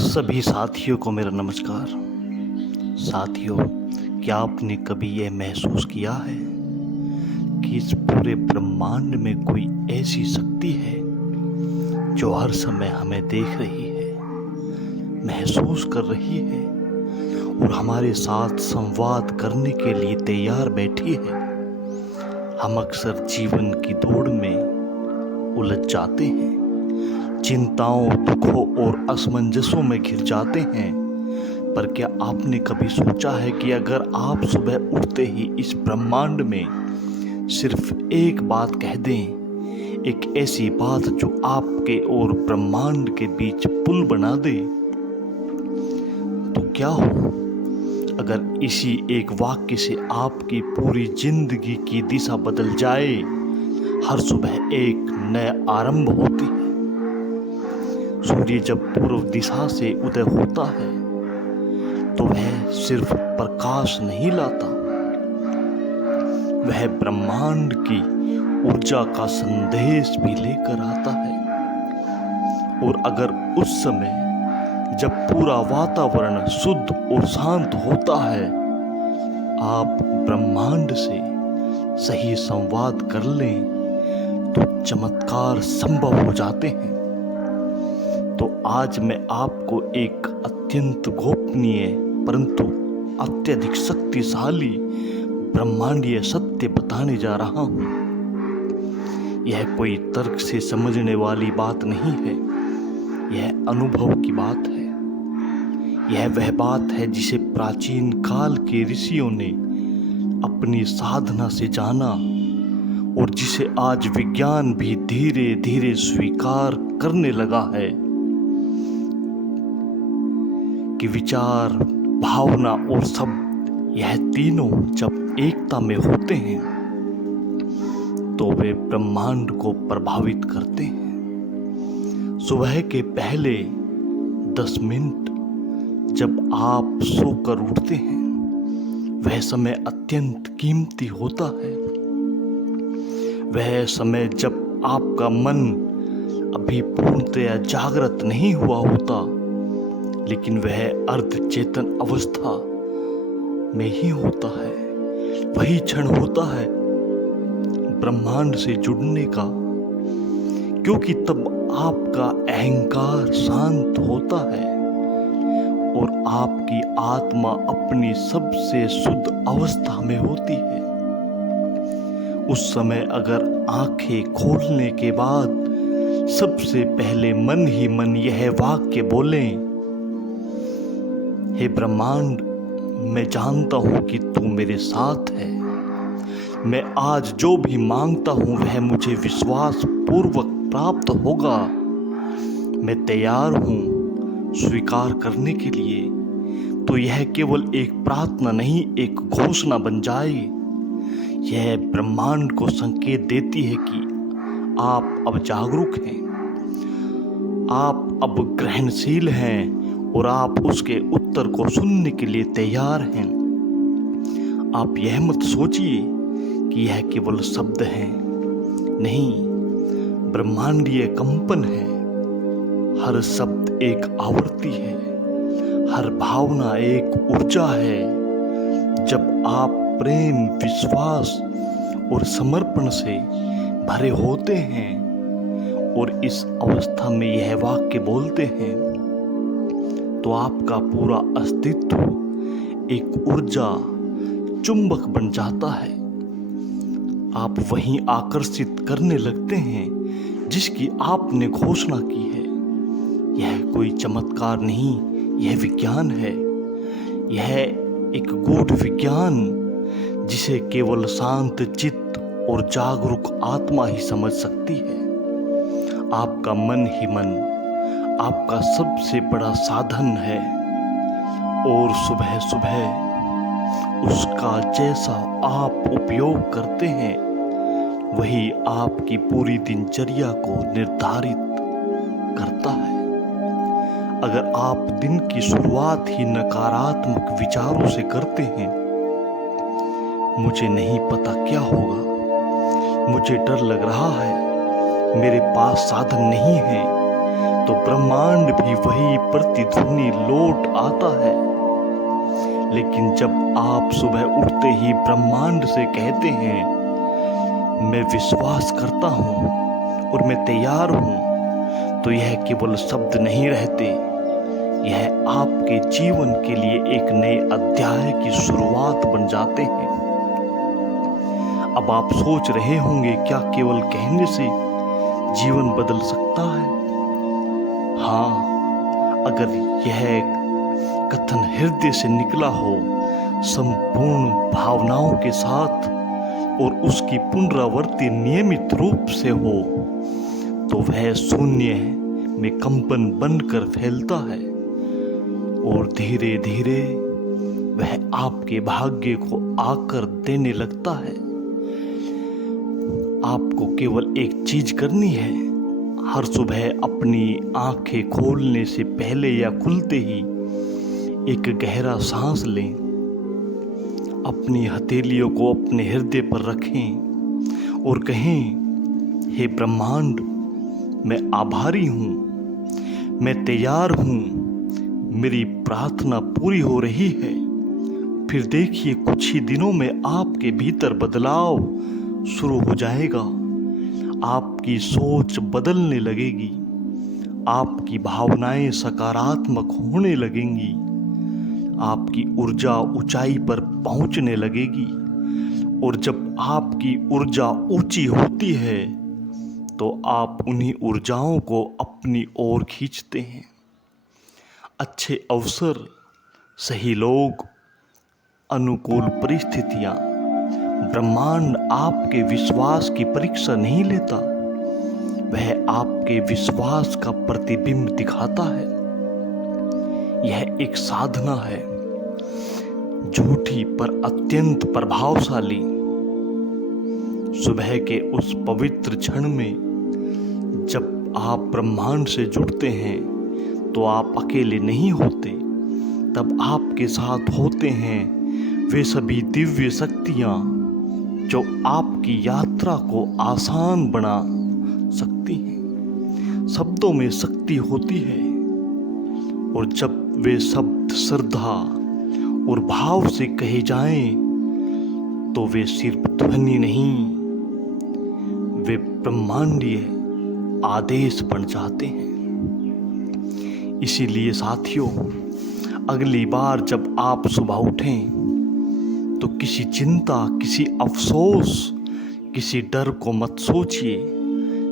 सभी साथियों को मेरा नमस्कार। साथियों, क्या आपने कभी यह महसूस किया है कि इस पूरे ब्रह्मांड में कोई ऐसी शक्ति है जो हर समय हमें देख रही है, महसूस कर रही है और हमारे साथ संवाद करने के लिए तैयार बैठी है। हम अक्सर जीवन की दौड़ में उलझ जाते हैं, चिंताओं, दुखों और असमंजसों में घिर जाते हैं। पर क्या आपने कभी सोचा है कि अगर आप सुबह उठते ही इस ब्रह्मांड में सिर्फ एक बात कह दें, एक ऐसी बात जो आपके और ब्रह्मांड के बीच पुल बना दे, तो क्या हो अगर इसी एक वाक्य से आपकी पूरी जिंदगी की दिशा बदल जाए। हर सुबह एक नया आरंभ होती है। सूर्य जब पूर्व दिशा से उदय होता है तो वह सिर्फ प्रकाश नहीं लाता, वह ब्रह्मांड की ऊर्जा का संदेश भी लेकर आता है। और अगर उस समय जब पूरा वातावरण शुद्ध और शांत होता है, आप ब्रह्मांड से सही संवाद कर लें तो चमत्कार संभव हो जाते हैं। तो आज मैं आपको एक अत्यंत गोपनीय परंतु अत्यधिक शक्तिशाली ब्रह्मांडीय सत्य बताने जा रहा हूँ। यह कोई तर्क से समझने वाली बात नहीं है, यह अनुभव की बात है। यह वह बात है जिसे प्राचीन काल के ऋषियों ने अपनी साधना से जाना और जिसे आज विज्ञान भी धीरे धीरे स्वीकार करने लगा है कि विचार, भावना और शब्द, यह तीनों जब एकता में होते हैं तो वे ब्रह्मांड को प्रभावित करते हैं। सुबह के पहले 10 मिनट जब आप सोकर उठते हैं, वह समय अत्यंत कीमती होता है। वह समय जब आपका मन अभी पूर्णतया जागृत नहीं हुआ होता, लेकिन वह अर्ध चेतन अवस्था में ही होता है। वही क्षण होता है ब्रह्मांड से जुड़ने का, क्योंकि तब आपका अहंकार शांत होता है और आपकी आत्मा अपनी सबसे शुद्ध अवस्था में होती है। उस समय अगर आंखें खोलने के बाद सबसे पहले मन ही मन यह वाक्य बोलें, हे ब्रह्मांड, मैं जानता हूं कि तू मेरे साथ है। मैं आज जो भी मांगता हूं वह मुझे विश्वास पूर्वक प्राप्त होगा। मैं तैयार हूं स्वीकार करने के लिए। तो यह केवल एक प्रार्थना नहीं, एक घोषणा बन जाए। यह ब्रह्मांड को संकेत देती है कि आप अब जागरूक हैं, आप अब ग्रहणशील हैं और आप उसके उत्तर को सुनने के लिए तैयार हैं। आप यह मत सोचिए कि यह केवल शब्द हैं, नहीं, ब्रह्मांडीय कंपन है। हर शब्द एक आवृत्ति है, हर भावना एक ऊर्जा है। जब आप प्रेम, विश्वास और समर्पण से भरे होते हैं और इस अवस्था में यह वाक्य बोलते हैं, तो आपका पूरा अस्तित्व एक ऊर्जा चुंबक बन जाता है। आप वहीं आकर्षित करने लगते हैं जिसकी आपने घोषणा की है। यह कोई चमत्कार नहीं, यह विज्ञान है। यह एक गूढ़ विज्ञान जिसे केवल शांत चित्त और जागरूक आत्मा ही समझ सकती है। आपका मन ही मन आपका सबसे बड़ा साधन है और सुबह सुबह उसका जैसा आप उपयोग करते हैं वही आपकी पूरी दिनचर्या को निर्धारित करता है। अगर आप दिन की शुरुआत ही नकारात्मक विचारों से करते हैं, मुझे नहीं पता क्या होगा, मुझे डर लग रहा है, मेरे पास साधन नहीं है, तो ब्रह्मांड भी वही प्रतिध्वनि लौट आता है। लेकिन जब आप सुबह उठते ही ब्रह्मांड से कहते हैं, मैं विश्वास करता हूँ और मैं तैयार हूँ, तो यह केवल शब्द नहीं रहते, यह आपके जीवन के लिए एक नए अध्याय की शुरुआत बन जाते हैं। अब आप सोच रहे होंगे, क्या केवल कहने से जीवन बदल सकता है? हाँ, अगर यह कथन हृदय से निकला हो, संपूर्ण भावनाओं के साथ, और उसकी पुनरावृत्ति नियमित रूप से हो, तो वह शून्य में कंपन बनकर फैलता है और धीरे धीरे वह आपके भाग्य को आकर देने लगता है। आपको केवल एक चीज करनी है, हर सुबह अपनी आंखें खोलने से पहले या खुलते ही एक गहरा सांस लें, अपनी हथेलियों को अपने हृदय पर रखें और कहें, हे ब्रह्मांड, मैं आभारी हूँ, मैं तैयार हूँ, मेरी प्रार्थना पूरी हो रही है। फिर देखिए, कुछ ही दिनों में आपके भीतर बदलाव शुरू हो जाएगा। आपकी सोच बदलने लगेगी, आपकी भावनाएं सकारात्मक होने लगेंगी, आपकी ऊर्जा ऊंचाई पर पहुंचने लगेगी। और जब आपकी ऊर्जा ऊंची होती है तो आप उन्हीं ऊर्जाओं को अपनी ओर खींचते हैं। अच्छे अवसर, सही लोग, अनुकूल परिस्थितियां, ब्रह्मांड आपके विश्वास की परीक्षा नहीं लेता, वह आपके विश्वास का प्रतिबिंब दिखाता है। यह एक साधना है, झूठी पर अत्यंत प्रभावशाली। सुबह के उस पवित्र क्षण में जब आप ब्रह्मांड से जुड़ते हैं तो आप अकेले नहीं होते, तब आपके साथ होते हैं वे सभी दिव्य शक्तियाँ जो आपकी यात्रा को आसान बना सकती हैं। शब्दों में शक्ति होती है, और जब वे शब्द श्रद्धा और भाव से कहे जाएं तो वे सिर्फ ध्वनि नहीं, वे ब्रह्मांडीय आदेश बन जाते हैं। इसीलिए साथियों, अगली बार जब आप सुबह उठें तो किसी चिंता, किसी अफसोस, किसी डर को मत सोचिए,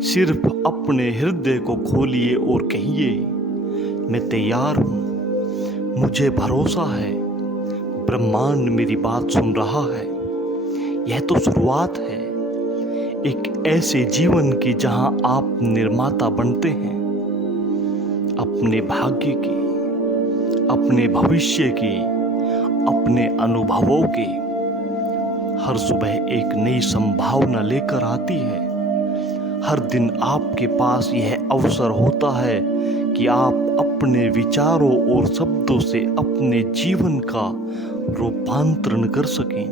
सिर्फ अपने हृदय को खोलिए और कहिए, मैं तैयार हूँ, मुझे भरोसा है, ब्रह्मांड मेरी बात सुन रहा है। यह तो शुरुआत है एक ऐसे जीवन की जहां आप निर्माता बनते हैं, अपने भाग्य की, अपने भविष्य की, अपने अनुभवों की। हर सुबह एक नई संभावना लेकर आती है। हर दिन आपके पास यह अवसर होता है कि आप अपने विचारों और शब्दों से अपने जीवन का रूपांतरण कर सकें।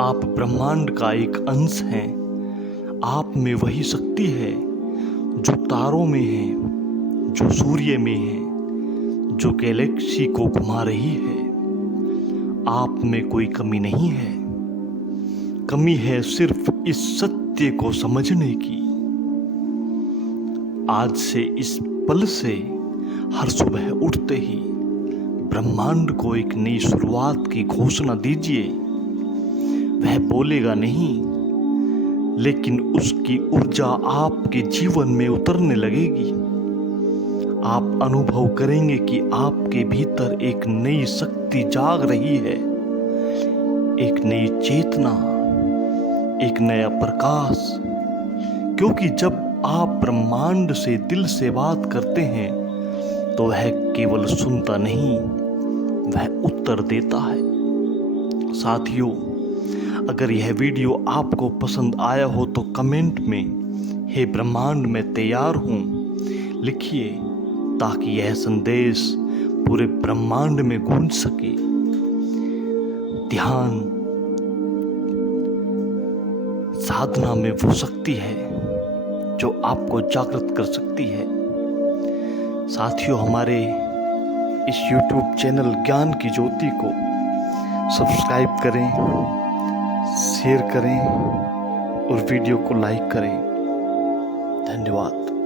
आप ब्रह्मांड का एक अंश हैं। आप में वही शक्ति है जो तारों में है, जो सूर्य में है, जो गैलेक्सी को घुमा रही है। आप में कोई कमी नहीं है। कमी है सिर्फ इस सत्य को समझने की। आज से, इस पल से, हर सुबह उठते ही ब्रह्मांड को एक नई शुरुआत की घोषणा दीजिए। वह बोलेगा नहीं, लेकिन उसकी ऊर्जा आपके जीवन में उतरने लगेगी। आप अनुभव करेंगे कि आपके भीतर एक नई शक्ति जाग रही है, एक नई चेतना, एक नया प्रकाश। क्योंकि जब आप ब्रह्मांड से दिल से बात करते हैं तो वह केवल सुनता नहीं, वह उत्तर देता है। साथियों, अगर यह वीडियो आपको पसंद आया हो तो कमेंट में हे ब्रह्मांड मैं तैयार हूँ लिखिए, ताकि यह संदेश पूरे ब्रह्मांड में गूंज सके। ध्यान साधना में वो शक्ति है जो आपको जागृत कर सकती है। साथियों, हमारे इस YouTube चैनल ज्ञान की ज्योति को सब्सक्राइब करें, शेयर करें और वीडियो को लाइक करें। धन्यवाद।